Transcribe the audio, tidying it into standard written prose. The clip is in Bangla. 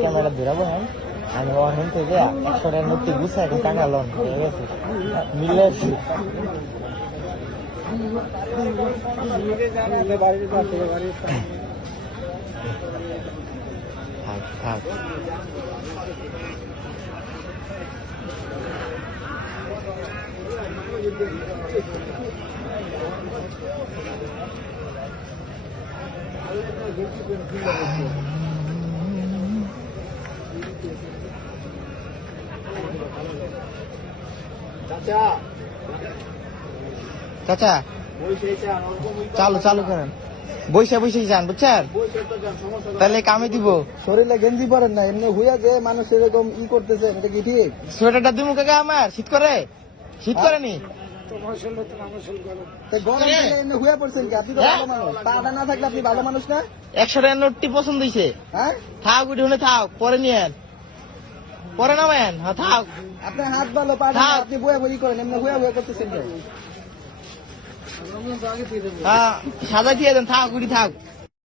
ক্যামেরা ধরাবো হ্যাঁ আমি ওখান থেকে 100 টাকার নোটটি গুছাই এখন টাকা লোন হয়ে গেছে মিলে আসছি থাক চাচা চালু করেন বৈশা যান বুঝছেন তাহলে কামে দিব শরীরে গেঞ্জি পরেন না এমনি হুইয়া যে মানুষ এরকম ই করতেছে এটা কি ঠিক? সোয়েটারটা দিমু কাকা আমার শীত করেনি গরম এমনি হুইয়া পড়ছেন কি? আপনি তো ভালো মানুষ, পাটা না থাকলে আপনি ভালো মানুষ না? 100 টাকার নোটটি পছন্দ হয়েছে হ্যাঁ থাক উঠে থাক পরে নিয়েন পরে নামেন হ্যাঁ থাক আপনার হাত ভালো পা ভালো, আপনি বয়ে বই করেন এমনি হুইয়া করতেছেন হ্যাঁ সাজা দিয়ে দেন থাক উঠি থাক